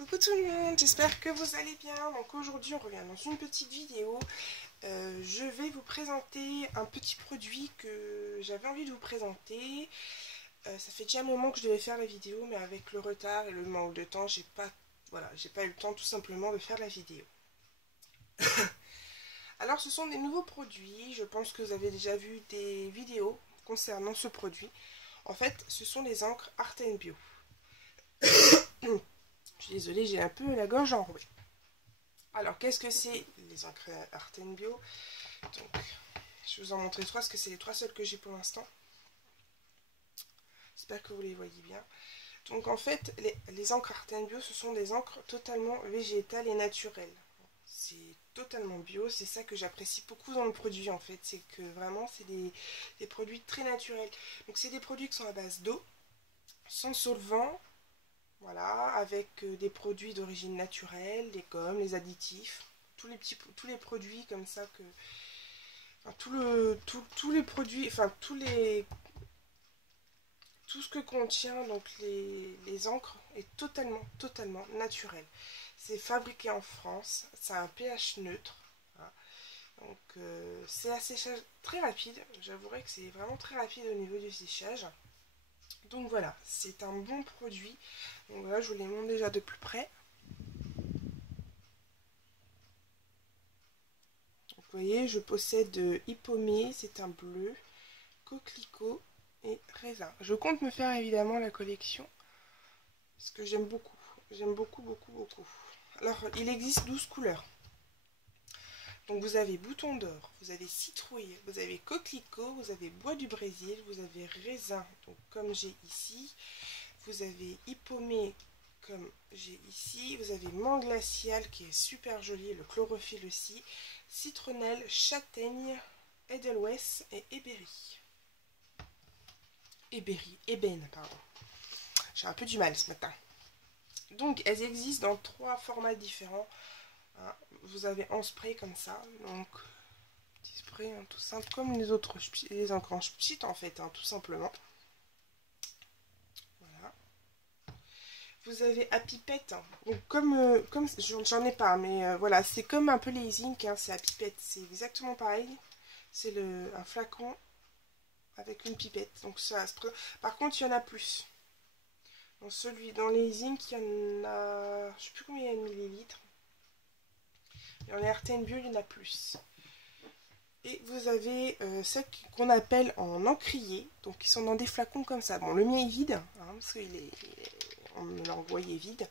Coucou tout le monde, j'espère que vous allez bien. Donc aujourd'hui on revient dans une petite vidéo. Je vais vous présenter un petit produit que j'avais envie de vous présenter. Ça fait déjà un moment que je devais faire la vidéo, mais avec le retard et le manque de temps, j'ai pas eu le temps tout simplement de faire la vidéo. Alors ce sont des nouveaux produits, je pense que vous avez déjà vu des vidéos concernant ce produit. En fait ce sont les encres Art & Bio. Je suis désolée, j'ai un peu la gorge enrouée. Alors, qu'est-ce que c'est les encres Art & Bio? Donc, je vais vous en montrer trois, parce que c'est les trois seuls que j'ai pour l'instant. J'espère que vous les voyez bien. Donc, en fait, les encres Art & Bio, ce sont des encres totalement végétales et naturelles. C'est totalement bio, c'est ça que j'apprécie beaucoup dans le produit, en fait. C'est que vraiment, c'est des produits très naturels. Donc, c'est des produits qui sont à base d'eau, sans solvant. Voilà, avec des produits d'origine naturelle, les gommes, les additifs, tous les produits comme ça que, enfin, tous les produits, enfin tout ce que contient donc les encres est totalement naturel. C'est fabriqué en France, ça a un pH neutre, hein. Donc c'est un séchage très rapide. J'avouerai que c'est vraiment très rapide au niveau du séchage. Donc voilà, c'est un bon produit. Donc voilà, je vous les montre déjà de plus près. Donc vous voyez, je possède hippomée, c'est un bleu, coquelicot et raisin. Je compte me faire évidemment la collection parce que j'aime beaucoup. J'aime beaucoup. Alors, il existe 12 couleurs. Donc vous avez bouton d'or, vous avez citrouille, vous avez coquelicot, vous avez bois du Brésil, vous avez raisin, donc comme j'ai ici. Vous avez hippomée comme j'ai ici. Vous avez menthe glaciale qui est super jolie, le chlorophylle aussi. Citronnelle, châtaigne, edelweiss et ébérie. Ébène, pardon. J'ai un peu du mal ce matin. Donc elles existent dans trois formats différents. Hein. Vous avez en spray comme ça, donc petit spray hein, tout simple comme les autres, les encres petites en fait, hein, tout simplement. Voilà. Vous avez à pipette, donc comme j'en ai pas, mais voilà, c'est comme un peu les zinc, hein, c'est à pipette, c'est exactement pareil. C'est un flacon avec une pipette, donc ça. Par contre, il y en a plus. Dans les zinc, il y en a, je sais plus combien il y a de millilitres. Dans les Art & Bio, il y en a plus. Et vous avez ceux qu'on appelle en encrier, donc ils sont dans des flacons comme ça. Bon, le mien est vide, hein, parce qu'on me l'a envoyé vide.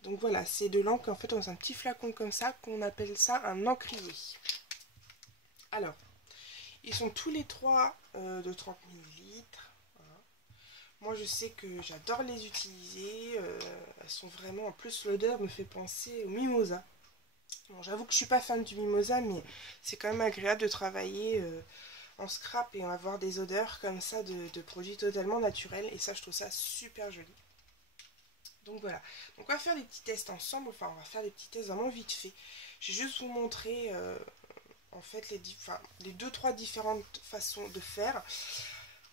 Donc voilà, c'est de l'encre en fait dans un petit flacon comme ça, qu'on appelle ça un encrier. Alors, ils sont tous les trois de 30 ml. Voilà. Moi je sais que j'adore les utiliser, elles sont vraiment, en plus l'odeur me fait penser au mimosa. Bon, j'avoue que je suis pas fan du mimosa, mais c'est quand même agréable de travailler en scrap et avoir des odeurs comme ça de produits totalement naturels. Et ça, je trouve ça super joli. Donc voilà. Donc on va faire des petits tests ensemble. Enfin, on va faire des petits tests vraiment vite fait. Je vais juste vous montrer en fait les deux, trois différentes façons de faire.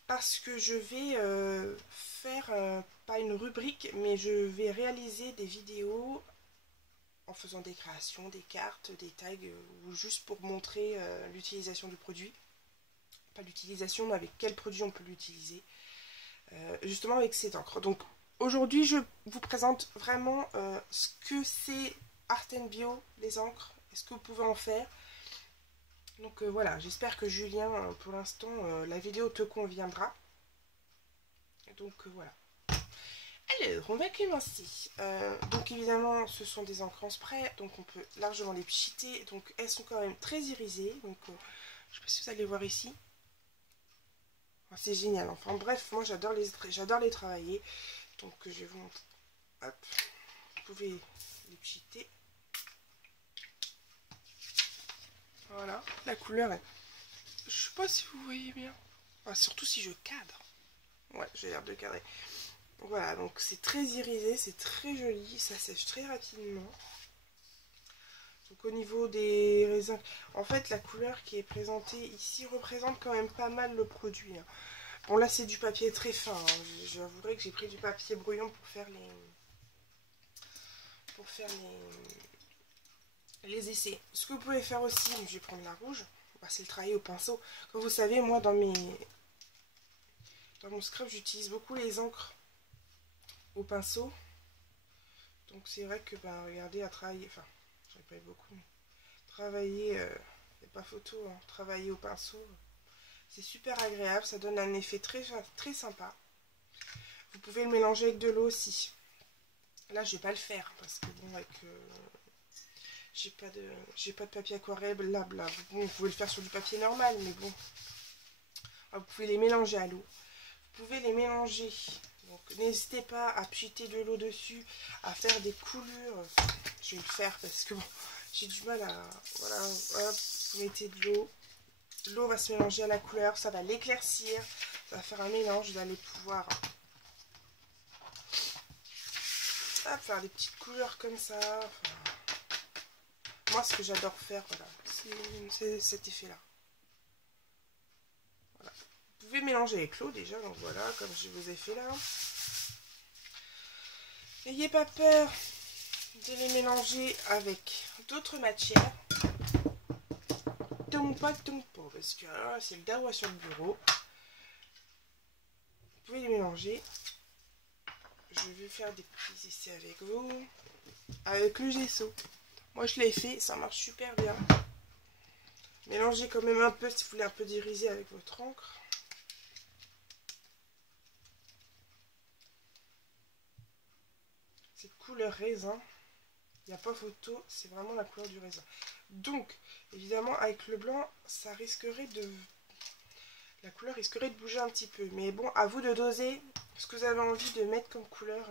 Parce que je vais faire, pas une rubrique, mais je vais réaliser des vidéos en faisant des créations, des cartes, des tags, ou juste pour montrer l'utilisation du produit. Pas l'utilisation, mais avec quel produit on peut l'utiliser. Justement avec cette encre. Donc aujourd'hui, je vous présente vraiment ce que c'est Art & Bio, les encres, et ce que vous pouvez en faire. Donc voilà, j'espère que Julien, pour l'instant, la vidéo te conviendra. Donc voilà. Alors, on va commencer. Donc évidemment, ce sont des encres en spray, donc on peut largement les pchiter. Donc elles sont quand même très irisées. Donc je sais pas si vous allez voir ici. C'est génial. Enfin bref, moi j'adore les travailler. Donc je vais vous montrer. Hop, vous pouvez les pchiter. Voilà, la couleur est... Je sais pas si vous voyez bien. Enfin, surtout si je cadre. Ouais, j'ai l'air de cadrer. Voilà, donc c'est très irisé, c'est très joli, ça sèche très rapidement. Donc au niveau des raisins, en fait la couleur qui est présentée ici représente quand même pas mal le produit. Hein. Bon là c'est du papier très fin, hein. J'avouerai que j'ai pris du papier brouillon pour faire les essais. Ce que vous pouvez faire aussi, je vais prendre la rouge, c'est le travailler au pinceau. Comme vous savez, moi dans mon scrap, j'utilise beaucoup les encres au pinceau. Donc c'est vrai que regardez, à travailler, enfin j'en ai pas eu beaucoup, mais travailler, il n'y a pas photo, hein, travailler au pinceau, c'est super agréable, ça donne un effet très, très sympa. Vous pouvez le mélanger avec de l'eau aussi. Là je vais pas le faire parce que bon, avec j'ai pas de papier aquarelle blabla. Bon, vous pouvez le faire sur du papier normal, mais bon, vous pouvez les mélanger à l'eau. Vous pouvez les mélanger. Donc n'hésitez pas à pchiter de l'eau dessus, à faire des coulures. Je vais le faire parce que bon, j'ai du mal à... Voilà, hop, vous mettez de l'eau. L'eau va se mélanger à la couleur, ça va l'éclaircir, ça va faire un mélange, vous allez pouvoir faire des petites couleurs comme ça. Enfin, moi, ce que j'adore faire, voilà, c'est cet effet-là. Voilà. Vous pouvez mélanger avec l'eau déjà, donc voilà, comme je vous ai fait là. N'ayez pas peur de les mélanger avec d'autres matières. Pas, parce que c'est le dawa sur le bureau. Vous pouvez les mélanger. Je vais faire des petits essais avec vous. Avec le gesso. Moi je l'ai fait, ça marche super bien. Mélangez quand même un peu si vous voulez un peu d'iriser avec votre encre. C'est couleur raisin. Il n'y a pas photo, c'est vraiment la couleur du raisin. Donc, évidemment, avec le blanc, ça risquerait de... La couleur risquerait de bouger un petit peu. Mais bon, à vous de doser ce que vous avez envie de mettre comme couleur.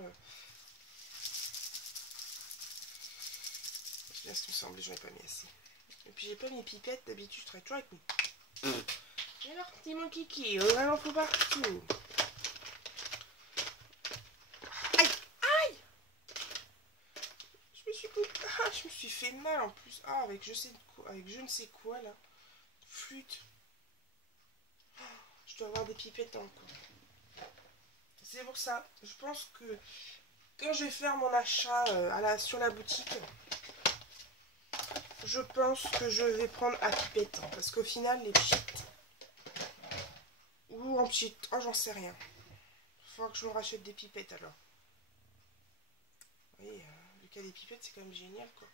Bien ce qui me semblait, j'en ai pas mis assez. Et puis j'ai pas mes pipettes, d'habitude je travaille toujours avec mes... Et alors, petit mon kiki, on en faut partout. Aïe, aïe. Je me suis fait mal en plus. Ah, avec je ne sais quoi là. Flûte. Je dois avoir des pipettes dans le coin. C'est pour ça, je pense que quand je vais faire mon achat sur la boutique, je pense que je vais prendre à pipette. Hein, parce qu'au final, les cheats, ou en cheat, oh j'en sais rien. Il faudra que je me rachète des pipettes alors. Oui, le cas des pipettes, c'est quand même génial quoi.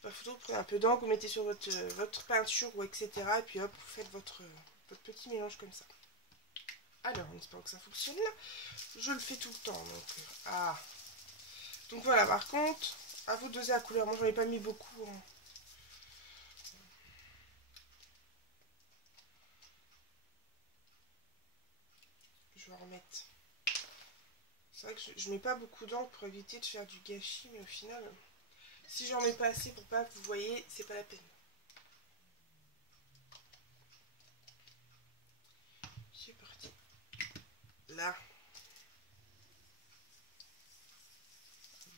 Pas photo, vous prenez un peu d'encre, vous mettez sur votre peinture ou etc. Et puis hop, vous faites votre petit mélange comme ça. Alors, on espère que ça fonctionne là. Je le fais tout le temps. Donc voilà, par contre, à vous de doser la couleur. Moi, j'en ai pas mis beaucoup. Hein. Je vais en remettre. C'est vrai que je mets pas beaucoup d'encre pour éviter de faire du gâchis, mais au final, si j'en mets pas assez pour pas que vous voyez, c'est pas la peine. C'est parti. Là.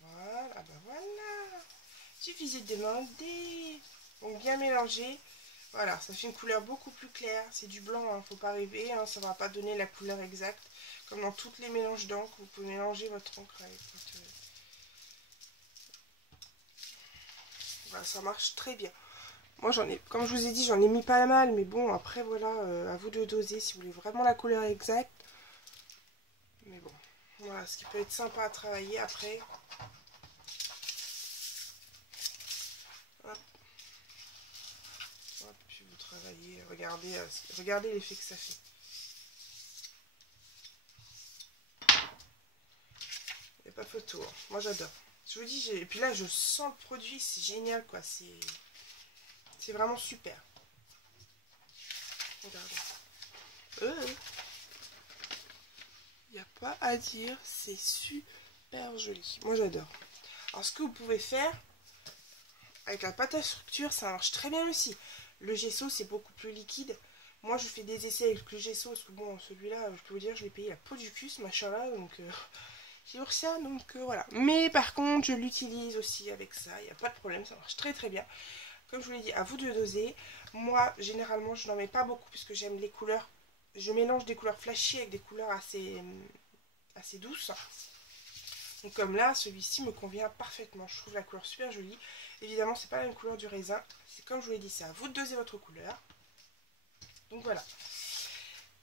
Voilà, ah bah voilà. Suffisait de demander. Donc bien mélanger. Voilà, ça fait une couleur beaucoup plus claire. C'est du blanc, hein, faut pas rêver. Hein, ça va pas donner la couleur exacte. Comme dans tous les mélanges d'encre, vous pouvez mélanger votre encre avec votre... Voilà, ça marche très bien. Moi j'en ai, comme je vous ai dit, j'en ai mis pas mal. Mais bon, après voilà, à vous de doser si vous voulez vraiment la couleur exacte. Mais bon, voilà, ce qui peut être sympa à travailler après. Hop. Hop, puis vous travaillez, regardez l'effet que ça fait. Il n'y a pas photo, hein. Moi j'adore. Je vous dis, et puis là je sens le produit, c'est génial quoi, c'est vraiment super. Regardez. Il n'y a pas à dire, c'est super joli. Moi j'adore. Alors ce que vous pouvez faire, avec la pâte à structure, ça marche très bien aussi. Le gesso c'est beaucoup plus liquide. Moi je fais des essais avec le gesso, parce que bon, celui-là, je peux vous dire, je l'ai payé la peau du cul, ce machin-là, donc... j'ai eu ça, donc voilà. Mais par contre, je l'utilise aussi avec ça, il n'y a pas de problème, ça marche très très bien. Comme je vous l'ai dit, à vous de doser. Moi, généralement, je n'en mets pas beaucoup puisque j'aime les couleurs. Je mélange des couleurs flashy avec des couleurs assez douces. Donc comme là, celui-ci me convient parfaitement. Je trouve la couleur super jolie. Évidemment, c'est pas la même couleur du raisin. C'est comme je vous l'ai dit, c'est à vous de doser votre couleur. Donc voilà.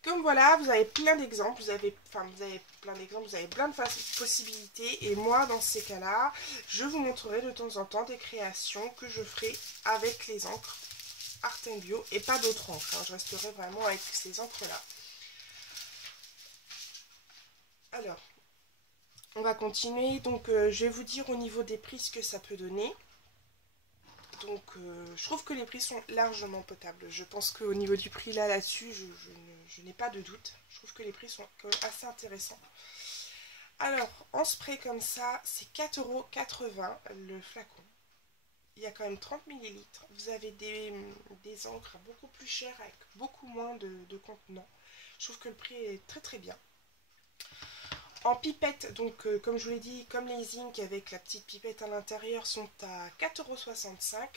Comme voilà, vous avez plein d'exemples, vous avez plein de possibilités. Et moi, dans ces cas-là, je vous montrerai de temps en temps des créations que je ferai avec les encres Art & Bio et pas d'autres encres. Hein. Je resterai vraiment avec ces encres-là. Alors, on va continuer. Donc, je vais vous dire au niveau des prix ce que ça peut donner. Donc, je trouve que les prix sont largement potables. Je pense qu'au niveau du prix, là-dessus, je n'ai pas de doute. Je trouve que les prix sont quand même assez intéressants. Alors, en spray comme ça, c'est 4,80 € le flacon. Il y a quand même 30 ml. Vous avez des encres beaucoup plus chères avec beaucoup moins de contenants. Je trouve que le prix est très très bien. En pipette, donc comme je vous l'ai dit, comme les zinc avec la petite pipette à l'intérieur sont à 4,65 €.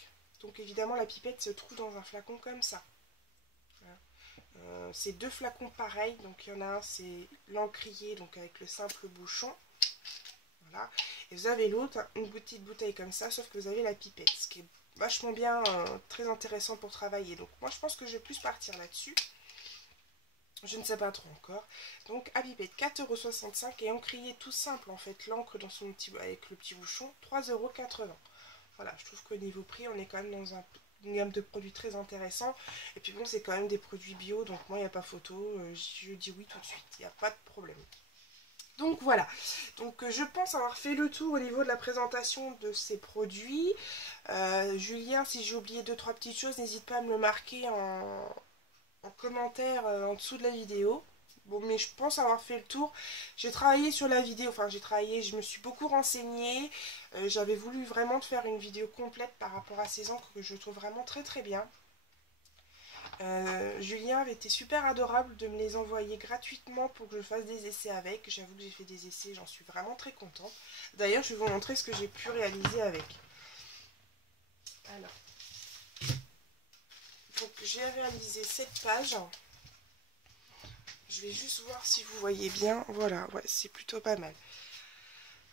Donc évidemment la pipette se trouve dans un flacon comme ça. C'est deux flacons pareils, donc il y en a un c'est l'encrier, donc avec le simple bouchon. Voilà. Et vous avez l'autre, une petite bouteille comme ça, sauf que vous avez la pipette, ce qui est vachement bien, très intéressant pour travailler. Donc moi je pense que je vais plus partir là-dessus. Je ne sais pas trop encore. Donc à pipette 4,65 € et encrier tout simple en fait, l'encre dans son petit avec le petit bouchon 3,80 €. Voilà, je trouve qu'au niveau prix on est quand même dans une gamme de produits très intéressant. Et puis bon, c'est quand même des produits bio, donc moi il n'y a pas photo, je dis oui tout de suite, il n'y a pas de problème. Donc voilà, donc je pense avoir fait le tour au niveau de la présentation de ces produits. Julien, si j'ai oublié 2-3 petites choses, n'hésite pas à me le marquer en commentaire en dessous de la vidéo. Bon, mais je pense avoir fait le tour. J'ai travaillé sur la vidéo, enfin je me suis beaucoup renseignée. J'avais voulu vraiment faire une vidéo complète par rapport à ces encres que je trouve vraiment très très bien. Julien avait été super adorable de me les envoyer gratuitement pour que je fasse des essais avec. J'avoue que j'ai fait des essais, j'en suis vraiment très contente. D'ailleurs, je vais vous montrer ce que j'ai pu réaliser avec. Alors, donc j'ai réalisé cette page. Je vais juste voir si vous voyez bien. Voilà, ouais, c'est plutôt pas mal.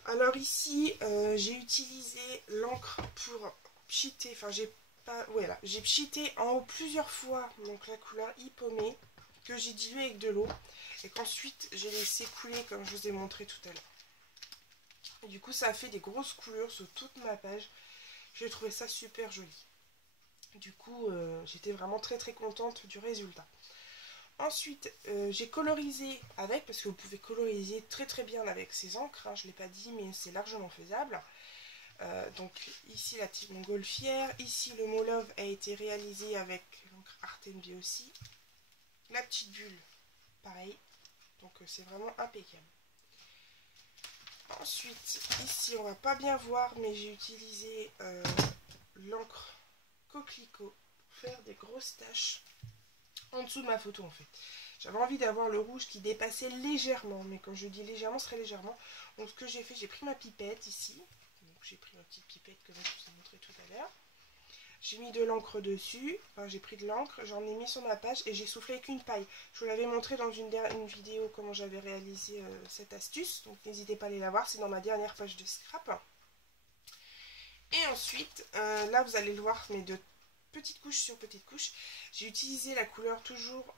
Alors ici, j'ai utilisé l'encre pour pchiter, enfin j'ai pchité en haut plusieurs fois, donc la couleur Hippomée, que j'ai dilué avec de l'eau, et qu'ensuite j'ai laissé couler comme je vous ai montré tout à l'heure. Et du coup ça a fait des grosses couleurs sur toute ma page, j'ai trouvé ça super joli. Du coup j'étais vraiment très très contente du résultat. Ensuite, j'ai colorisé avec, parce que vous pouvez coloriser très très bien avec ces encres, hein, je ne l'ai pas dit mais c'est largement faisable. Donc ici la petite montgolfière, ici le mot Love a été réalisé avec l'encre Art & Bio aussi. La petite bulle, pareil, donc c'est vraiment impeccable. Ensuite, ici on va pas bien voir mais j'ai utilisé l'encre coquelicot pour faire des grosses taches en dessous de ma photo en fait. J'avais envie d'avoir le rouge qui dépassait légèrement, mais quand je dis légèrement, ce serait légèrement. Donc ce que j'ai fait, j'ai pris ma pipette ici. Donc j'ai pris ma petite pipette comme je vous ai montré tout à l'heure. J'ai mis de l'encre dessus, enfin j'ai pris de l'encre, j'en ai mis sur ma page et j'ai soufflé avec une paille. Je vous l'avais montré dans une vidéo comment j'avais réalisé cette astuce, donc n'hésitez pas à aller la voir, c'est dans ma dernière page de scrap. Et ensuite, là vous allez le voir, mais de petite couche sur petite couche, j'ai utilisé la couleur toujours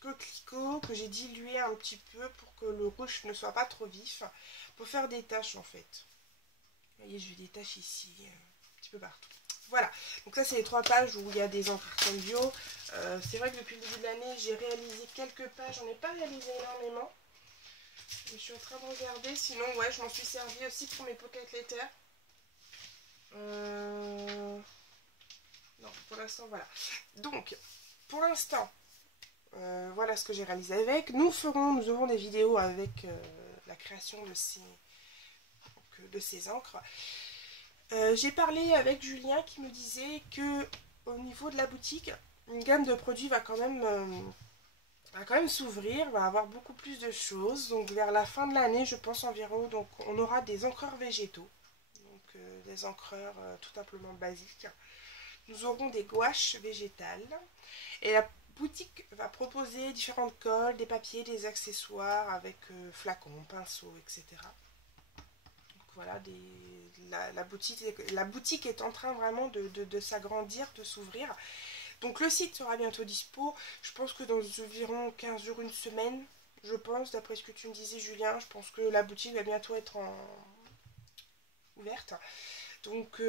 coquelicot que j'ai dilué un petit peu pour que le rouge ne soit pas trop vif, pour faire des taches en fait. Vous voyez, j'ai des taches ici, un petit peu partout. Voilà, donc ça c'est les 3 pages où il y a des encres bio. C'est vrai que depuis le début de l'année j'ai réalisé quelques pages, j'en ai pas réalisé énormément. Je suis en train de regarder, sinon ouais je m'en suis servi aussi pour mes pocket letters. Non, pour l'instant, voilà. Donc, pour l'instant, voilà ce que j'ai réalisé avec. Nous aurons des vidéos avec la création de ces encres. J'ai parlé avec Julien qui me disait que au niveau de la boutique, une gamme de produits va quand même s'ouvrir, va avoir beaucoup plus de choses. Donc, vers la fin de l'année, je pense environ, donc on aura des encreurs végétaux. Donc, des encreurs tout simplement basiques. Nous aurons des gouaches végétales. Et boutique va proposer différentes colles, des papiers, des accessoires avec flacons, pinceaux, etc. Donc voilà, la boutique est en train vraiment de s'agrandir, de s'ouvrir. Donc le site sera bientôt dispo. Je pense que dans environ 15 jours, une semaine, je pense, d'après ce que tu me disais Julien, je pense que la boutique va bientôt être ouverte. Donc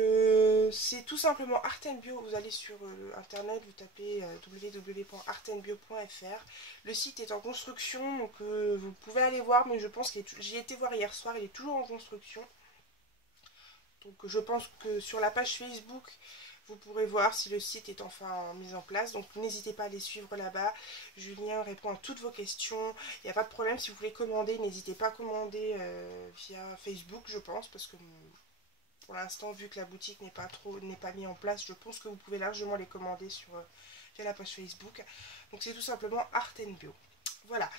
c'est tout simplement Art & Bio, vous allez sur internet, vous tapez www.artandbio.fr. Le site est en construction, donc vous pouvez aller voir, mais je pense que j'y étais voir hier soir, il est toujours en construction. Donc je pense que sur la page Facebook, vous pourrez voir si le site est enfin mis en place. Donc n'hésitez pas à les suivre là-bas. Julien répond à toutes vos questions. Il n'y a pas de problème, si vous voulez commander, n'hésitez pas à commander via Facebook, je pense, parce que pour l'instant, vu que la boutique n'est pas mise en place, je pense que vous pouvez largement les commander via la page Facebook. Donc c'est tout simplement Art & Bio. Voilà.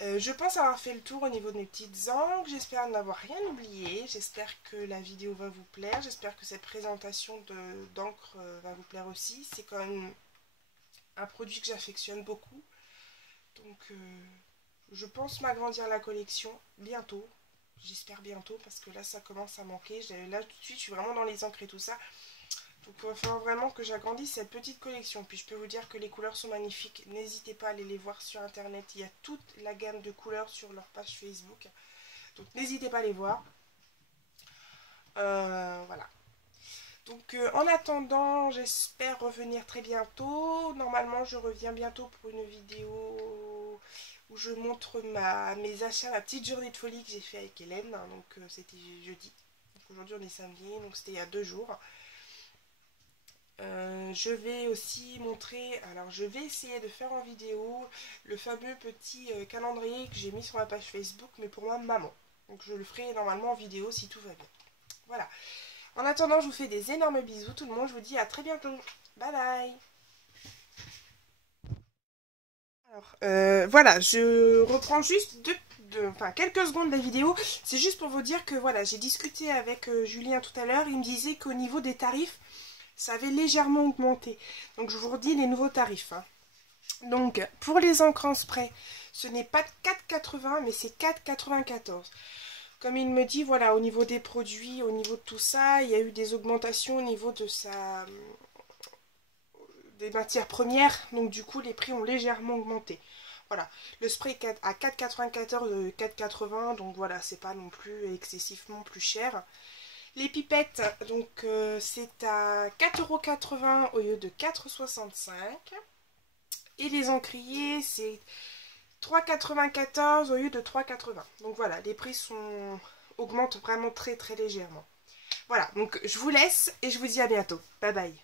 Je pense avoir fait le tour au niveau de mes petites angles. J'espère n'avoir rien oublié. J'espère que la vidéo va vous plaire. J'espère que cette présentation d'encre va vous plaire aussi. C'est quand même un produit que j'affectionne beaucoup. Donc je pense m'agrandir la collection bientôt. J'espère bientôt parce que là ça commence à manquer. Là tout de suite je suis vraiment dans les encres et tout ça. Donc il va falloir vraiment que j'agrandisse cette petite collection. Puis je peux vous dire que les couleurs sont magnifiques. N'hésitez pas à aller les voir sur internet. Il y a toute la gamme de couleurs sur leur page Facebook. Donc n'hésitez pas à les voir. Voilà. Donc en attendant, j'espère revenir très bientôt. Normalement je reviens bientôt pour une vidéo où je montre mes achats, ma petite journée de folie que j'ai fait avec Hélène. Donc c'était jeudi. Aujourd'hui on est samedi, donc c'était il y a 2 jours. Je vais aussi montrer, alors je vais essayer de faire en vidéo le fameux petit calendrier que j'ai mis sur ma page Facebook, mais pour ma maman. Donc je le ferai normalement en vidéo si tout va bien. Voilà. En attendant, je vous fais des énormes bisous tout le monde. Je vous dis à très bientôt. Bye bye. Alors, voilà, je reprends juste quelques secondes de la vidéo. C'est juste pour vous dire que voilà, j'ai discuté avec Julien tout à l'heure. Il me disait qu'au niveau des tarifs, ça avait légèrement augmenté. Donc je vous redis les nouveaux tarifs. Hein. Donc pour les encres en spray, ce n'est pas 4,80 mais c'est 4,94. Comme il me dit, voilà, au niveau des produits, au niveau de tout ça, il y a eu des augmentations au niveau des matières premières. Donc du coup, les prix ont légèrement augmenté. Voilà, le spray à 4,94, 4,80, donc voilà, c'est pas non plus excessivement plus cher. Les pipettes, donc c'est à 4,80 € au lieu de 4,65 €. Et les encriers, c'est 3,94 € au lieu de 3,80 €. Donc voilà, les prix augmentent vraiment très très légèrement. Voilà, donc je vous laisse et je vous dis à bientôt. Bye bye.